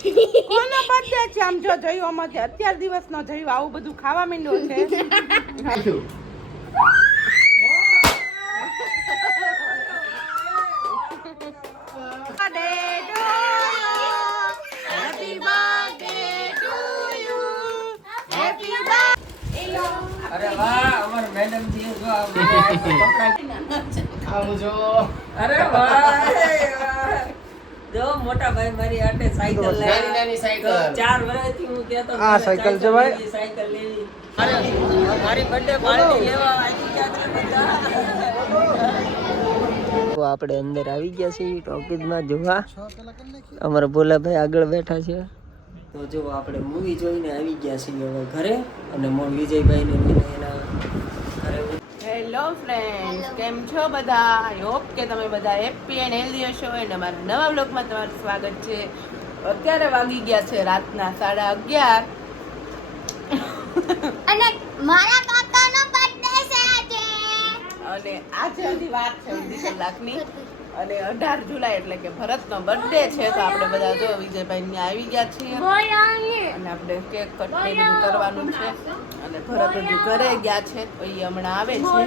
કોનો બર્થડે છે? આમ જો જયું આમાં અત્યાર દિવસ નો જયું આવું બધું ખાવા માંડ્યો છે. અરે વાહ અમાર મેડમ જી જો આવજો. અરે વાહ જો મોટા ભાઈ મારી આટે સાયકલ નાની નાની સાયકલ. 4 વર્ષથી હું કહેતો આ સાયકલ છે ભાઈ. સાયકલ લેવી મારી બર્થડે પાર્ટી લેવા આવી ગયા છે બધા. તો આપણે અંદર આવી ગયા છીએ ટોકીઝમાં જોવા. અમારા ભોલાભાઈ આગળ બેઠા છે. તો જો આપણે મૂવી જોઈને આવી ગયા છીએ હવે ઘરે અને મોર વિજયભાઈને એના ઘરે. હેલો ફ્રેન્ડ્સ, કેમ છો બધા? આઈ હોપ કે તમે બધા હેપી એન્ડ હેલ્ધી હશો અને મારા નવા બ્લોગમાં તમારું સ્વાગત છે. અત્યારે વાગી ગયા છે રાતના 11:30 અને મારા કાકાનો બર્થડે છે આજે. અને આજે હજી વાત છે અડધી કલાકની અને 18 જુલાઈ એટલે કે ભરતનો બર્થડે છે. તો આપણે બધા જો વિજયભાઈ ને આવી ગયા છીએ અને આપણે કેક કટ ને બધું કરવાનું છે અને ભરત હજુ ઘરે ગયા છે તો એ હમણાં આવે છે.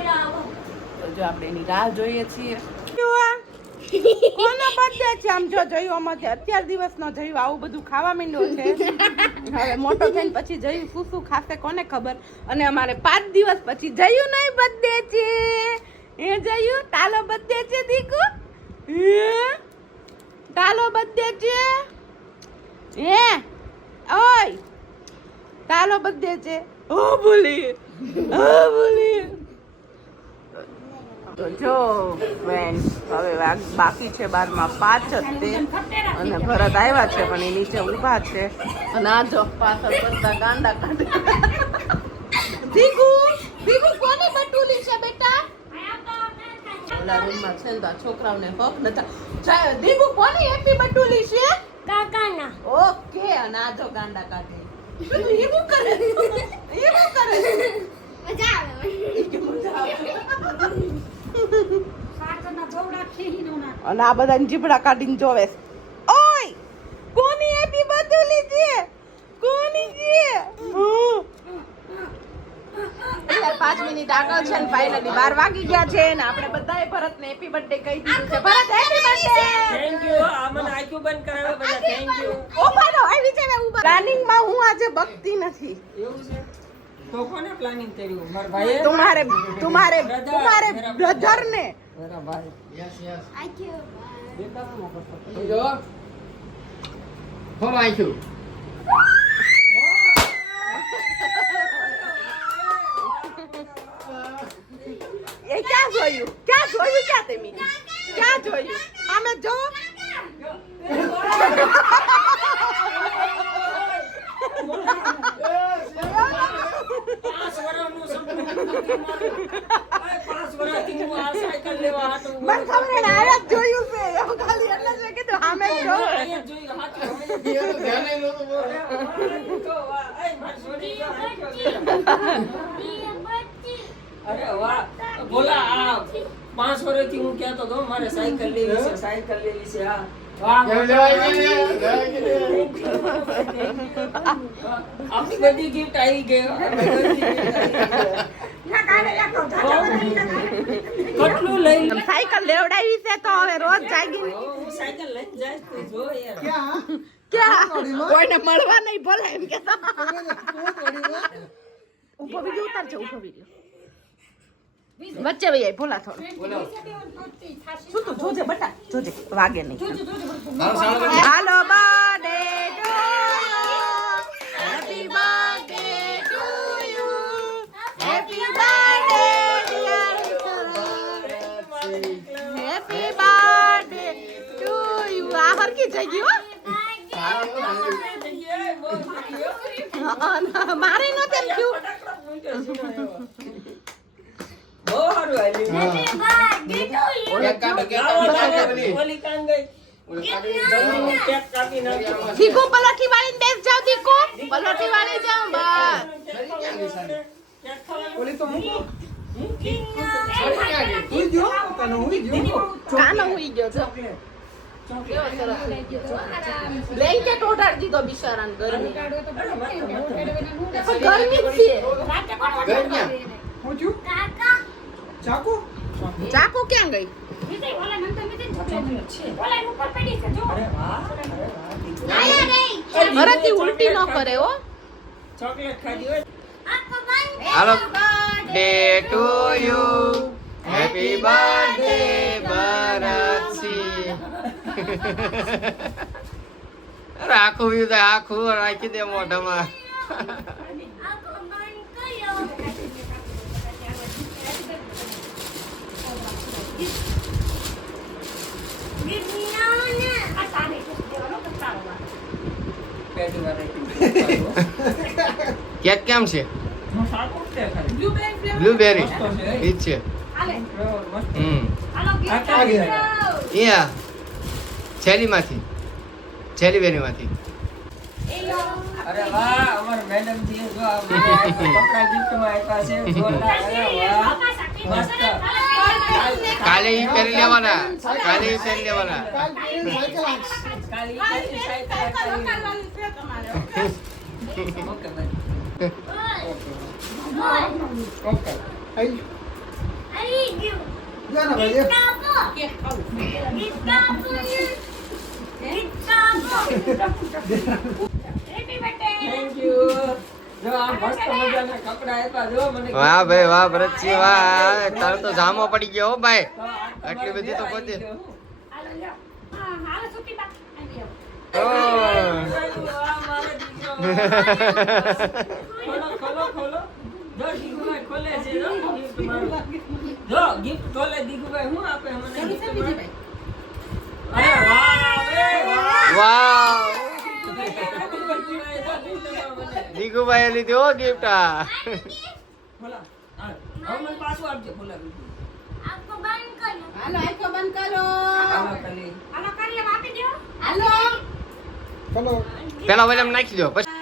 તો જો આપણે એની રાહ જોઈએ છીએ. કોનો બર્થડે છે? આમ જો જયું આમાં અત્યાર દિવસનો જયું આવું બધું ખાવા માંડ્યો છે. હવે મોટો થઈને પછી જયું શું શું ખાશે કોને ખબર. અને અમારે 5 દિવસ પછી જયું નહીં બર્થડે છે. એ જયું તાલો બર્થડે છે દીકુ. તાલો બર્થડે છે. હે ઓય તાલો બર્થડે છે. ઓ બોલી તો જો ફ્રેન્ડ હવે બાકી છે 12:05 જ તે અને ભરત આવ્યા છે પણ એ નીચે ઊભા છે અને આ જો પાછળ બધા ગાંડા કાઢે. દીકુ કોની બટુલી છે બેટા? ઓલા રૂમમાં છે ને તો આ છોકરાઓને હક નતા. દીકુ કોની હેપી બટુલી છે? કાકાના. ઓકે અને આ જો ગાંડા કાઢે. એ શું કરે? મજા આવે. અને આ બધા જીબડા કાઢીને જોવે. ઓય કોની હેપી બર્થડે છે? કોની છે? 5 મિનિટ આગળ છે ને ફાઇનલી 12 વાગી ગયા છે ને આપણે બધાએ ભરતને હેપી બર્થડે કહી દીધું છે. ભરત હેપી બર્થડે. Thank you. આ મને આઈક્યુ બંધ કરાવે બધા. Thank you. ઓ મારો આવી છે ઉભા. પ્લાનિંગ માં હું આજે બકતી નથી. એવું છે તો કોને પ્લાનિંગ કર્યું? મારા ભાઈએ? तुम्हारे ब्रदर ने. मेरा भाई. Yes yes. આક્યુ. જો હો આઈક્યુ. એ ક્યાં જોયું તમે? ક્યાં જોયું? આમે જો. મને ખબર ને આ જ જોયું છે. હું ખાલી એટલે જ કીધું આમે જો. ધ્યાન નહીં નહોતું બોલ. અરે વાહ બોલા આ 5 વર્ષથી હું કહેતો હતો મારે સાયકલ લેવી છે. હા વાહ કેમ લેવાય ગઈ? આપણી બધી ગિફ્ટ આવી ગઈ. કેટલું લઈ સાયકલ લેવડાવી છે તો હવે રોજ જાગીને હું સાયકલ લઈને જાય તો જો યાર. ક્યાં કોઈને મળવા નહીં બોલે એમ કે ઉભો વિડિયો ઉતારજો. વચ્ચે વહી આય ભોલા થોડો. શું તું જોજે બટા જોજે વાગે નહીં. હાલો birthday to happy birthday to you happy birthday happy birthday to you. આ હરકી થઈ ગઈ હો. મારે નો તેમ થયું. બહુ સારું હાલ્યું. કેક કાઢો, કેક કાઢો. ઓલી કાન ગઈ. જલ્દી કેક કાપી નાખો. દીકુ પલોઠી વાળીને બેસ જાવ. દીકુ પલોઠી વાળી જાવ બસ. ઓલી તો મૂકો. કાનો હુઈ ગયો છે. કેવો સરસ બ્લેન્કેટ ઓઢાડી દીધો બિચારાને ગરમી ગરમી જ છે ચાકુ ચાકુ ક્યાં ગઈ ભરતથી ઉલટી ન કરે હો ચોકલેટ ખાધી હોય હાલો day to you happy birthday Bharatsinh અરે આખું વ્યૂ તો આખું રાખી દે મોઢામાં પહેલી વાર રાખી કેક કેમ છે સાકું છે ખાલી બ્લુબેરી ઈ જ છે મસ્ત યા છેલીમાંથી છેલી બેનીમાંથી અરે વાહ અમાર મેડમ જી જો આ કપડા ગિફ્ટ માં આપ્યા છે જોરદાર અરે વાહ મસ્ત કાલે ઈ પહેરી લેવાના કાલે ઈ પહેરી લેવાના કાલી cycle okay okay thank you જો આ મસ્ત મજાના કપડા આપ્યા જો મને વાહ ભાઈ વાહ ભરતસિંહ વાહ તાર તો જામો પડી ગયો હો ભાઈ આટલી બધી તો કોઈ ખોલો ખોલો જો દીકુભાઈ ખોલે છે જો ગિફ્ટ મારું જો ગિફ્ટ ખોલે દીકુભાઈ હું આપે મને અરે વાહ રે વાહ વાહ દીકુભાઈ લીધી હો ગિફ્ટ આ ખોલા હવે મને પાછું આપજો ખોલા હાલો આંખો બંધ કરો ખાલી હાલો પેલા વોલ્યુમ નાખી દો પછી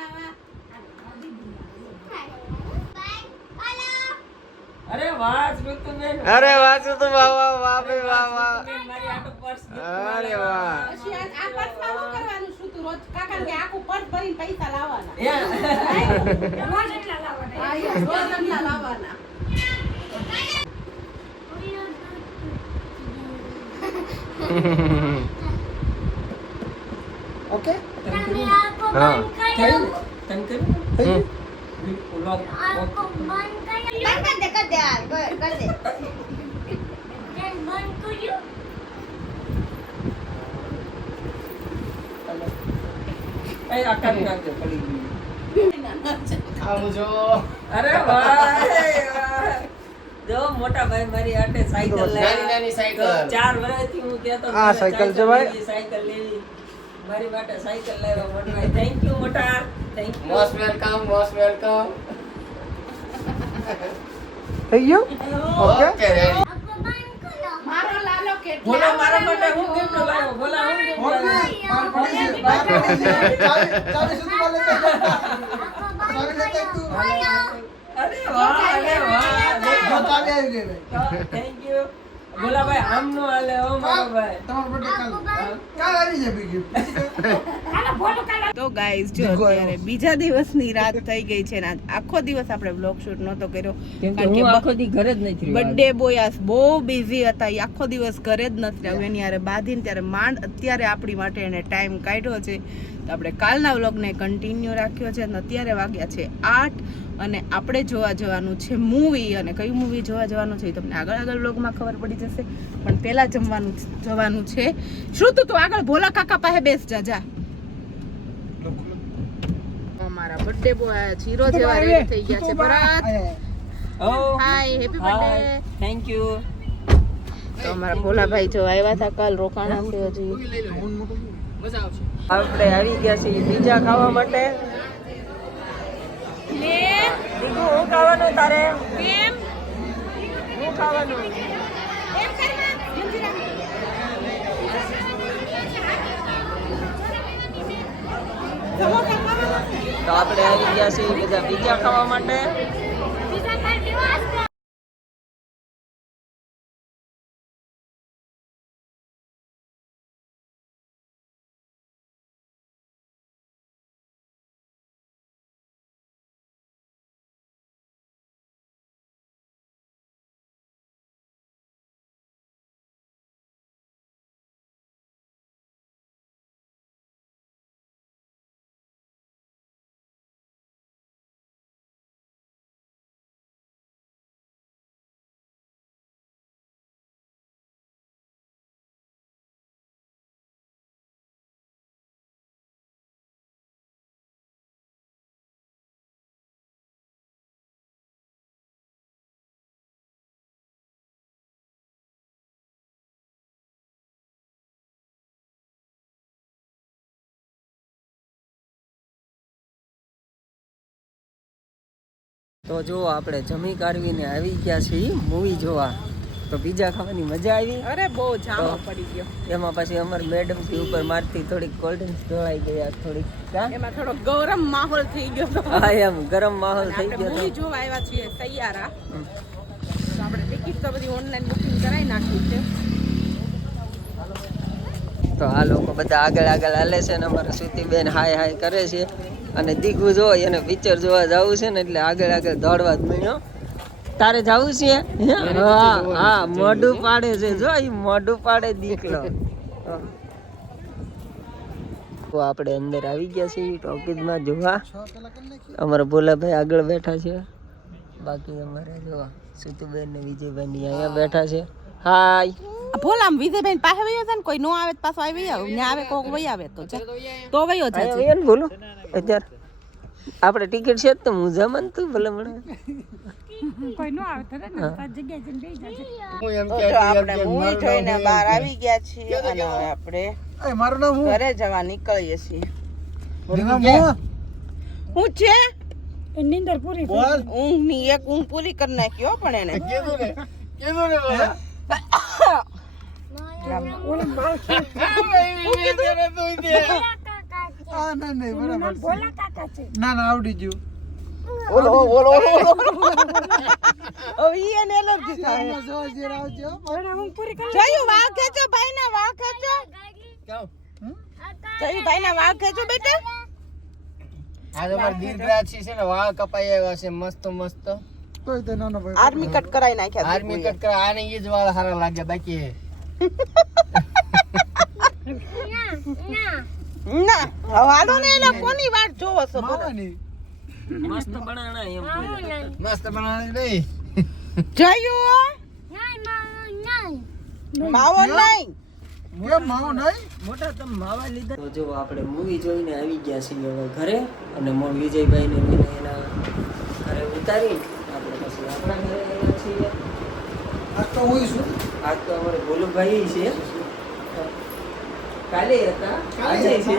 અરે વાહ ઋતુબેન અરે વાંચું તો વાહ વાહ વાહ ભાઈ વાહ વાહ મારી આટો પર્સ અરે વાહ પછી આ પર્સમાં શું કરવાનું શું તું રોજ કાકા કે આખું પર્સ ભરીને પૈસા લાવવાના હા યાર રોજ એમના લાવવાના ઓકે અરે વાહ જો મોટા ભાઈ મારી આટે સાયકલ નાની નાની સાયકલ. 4 વર્ષથી હું કહેતો આ સાયકલ છે ભાઈ. સાયકલ લેવી મારી માટે સાયકલ લાવ્યા મોટા ભાઈ થેન્ક યુ મોટા થેન્ક યુ મોસ્ટ વેલકમ થઈ ગયું ઓકે રેડી મારો લાલો કેટલા બોલો મારા માટે હું ગિફ્ટ લાવ્યો બોલા હું gift લાવ્યો? થેન્ક યુ બોલા ભાઈ આમ નો હાલે ઓ મારો ભાઈ તો ગાઈઝ જો અત્યારે બીજા દિવસની રાત થઈ ગઈ છે ને આજ આખો દિવસ આપણે બ્લોગ શૂટ નહોતો કર્યો કારણ કે આખો દી ઘરે જ નથી બર્થડે બોયાસ બહુ બિઝી હતા એ આખો દિવસ ઘરે જ નથી રહ્યો એની યારે બાંધીને ત્યારે માંડ અત્યારે આપણી માટે એને ટાઈમ કાઢ્યો છે તો આપણે કાલના વ્લોગને કન્ટિન્યુ રાખ્યો છે અને અત્યારે વાગ્યા છે 8 અને આપણે જોવા જવાનું છે મૂવી અને કયું મૂવી જોવા જવાનું છે એ તમને આગળ વ્લોગમાં ખબર પડી જશે પણ પહેલા જવાનું છે શું તું આગળ ભોલા કાકા પાસે બેસ જા અમારા બર્થડે બોય જીરો જેવા રેડી થઈ ગયા છે ભરત ઓ હાય હેપી બર્થડે થેન્ક યુ તો અમારા ભોલાભાઈ જો આવ્યા હતા કાલ રોકાણા છે હજી આપણે આવી ગયા છીએ પીઝા ખાવા માટે દીકુ હું ખાવાનું તારે કેમ હું ખાવાનું તો આપણે આવી ગયા છીએ બધા પીઝા ખાવા માટે તો જો આપણે જમી કાઢવીને આવી ગયા છીએ મૂવી જોવા. તો પીઝા ખાવાની મજા આવી. અરે બહુ જામો પડી ગયો. એમાં પછી અમાર મેડમ થી ઉપર મારતી થોડીક કોલ્ડ ડ્રિંક્સ ઢોળાઈ ગયા થોડીક. એમાં થોડો ગરમ માહોલ થઈ ગયો તો. હા એમ ગરમ માહોલ થઈ ગયો તો. મૂવી જોવા આવ્યા છીએ સૈયારા. તો આપણે ટિકિટ તો બધી ઓનલાઈન બુકિંગ કરાવી નાખી છે. તો આ લોકો બધા આગળ આગળ હાલે છે ને અમારા સુતીબેન હાય હાય કરે છે. અને દીકુ જો એને પિક્ચર જોવા જવું છે ને એટલે આગળ આગળ દોડવા જ મળ્યો. તારે જવું છે? હા હા મોઢું પાડે છે જો એ મોઢું પાડે દીકલો. તો આપણે અંદર આવી ગયા છીએ ટોકીઝમાં જોવા. અમારા ભોલાભાઈ આગળ બેઠા છે. બાકી અમારે જોવા સુતુબેન ને વિજયભાઈ ની અહીંયા બેઠા છે. હાય ભોલામ વિજયભાઈ પાસે વયો છે ને કોઈ નો આવે તો પાછો આવી આવે ને આવે કોક વઈ આવે તો તો વયો જાય અહીંયા ને બોલો અત્યારે આપણે ટિકિટ છે તો હું જમન તું ભલે મને કોઈ નો આવે તો ને જગ્યાએ જઈને બેસી જશે. હું એમ તો કે આપણે મૂવી જોઈને બહાર આવી ગયા છીએ અને હવે આપણે મારું નામ ઘરે જવા નીકળીએ છીએ. હું છે નીંદર પૂરી ઊંઘ ની એક ઊંઘ પૂરી કરી નાખ્યો પણ એને કીધું ને બાબા. ના ના આવડી ગયું. ઓલો ઈ એને એલર્જી થાય. જયું વાળ ખેંચો ભાઈ ના વાળ ખેંચો. જયું ભાઈ ના વાળ ખેંચો બેટા. આ તો મારા દીર્ઘરાજી છે ને વાળ કપાઈ આવ્યા છે મસ્ત મસ્ત. તોય તે નાનો ભાઈ આર્મી કટ કરાઈ નાખ્યા. આર્મી કટ કરા આને ઈ જ વાળ સારા લાગે બાકી ના હાલો ને એલા કોની વાત જોવો છો બોલો. માવાની. મસ્ત બનાણા એમ મસ્ત બનાવી નહીં. જયું માવો નહીં. કેમ માવો નહીં? મોટા તમે માવા લીધા. તો જો આપણે મૂવી જોઈને આવી ગયા છીએ હવે ઘરે. અને મોર વિજયભાઈ ને એના ઘરે ઉતારી આપણે પછી આપણા ઘરે આવ્યા છીએ. આજ તો હું છું. આજ તો અમારે ભોલુભાઈ છે. કાલે હતા આજે છે.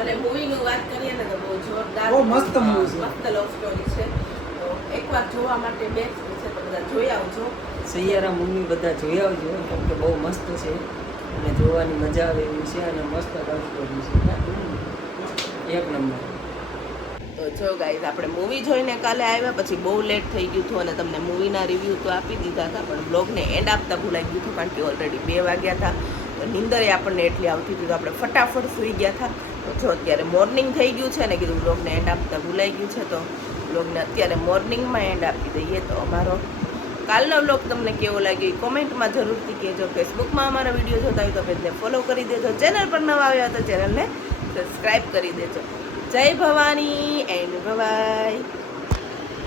અને મૂવી નું વાત કરીએ ને તો બહુ જોરદાર બહુ મસ્ત movie છે. મસ્ત લવ સ્ટોરી છે. તો એકવાર જોવા માટે બેસ્ટ છે તો બધા જોઈ આવજો. સૈયારા મૂવી બધા જોઈ આવજો કેમ કે બહુ મસ્ત છે અને જોવાની મજા આવે એવી છે અને મસ્ત લવ સ્ટોરી છે એક નંબર. તો જો ગાઈઝ આપણે મૂવી જોઈને કાલે આવ્યા પછી બહુ લેટ થઈ ગયું હતું અને તમને મૂવીના રિવ્યૂ તો આપી દીધા હતા પણ બ્લોગને એન્ડ આપતા ભૂલાઈ ગયું હતું કારણ કે ઓલરેડી 2 વાગ્યા હતા. તો નીંદરે આપણને એટલી આવતી હતી તો આપણે ફટાફટ સૂઈ ગયા હતા. તો જો અત્યારે મોર્નિંગ થઈ ગયું છે ને કીધું બ્લોગને એન્ડ આપતા ભૂલાઈ ગયું છે તો બ્લોગને અત્યારે મોર્નિંગમાં એન્ડ આપી દઈએ. તો અમારો કાલનો બ્લોગ તમને કેવો લાગ્યો એ કોમેન્ટમાં જરૂરથી કહેજો. ફેસબુકમાં અમારા વિડીયો જોતા હોય તો પેજને ફોલો કરી દેજો. ચેનલ પર નવા આવ્યા તો ચેનલને સબસ્ક્રાઈબ કરી દેજો. જય ભવાની એન્ડ બાય.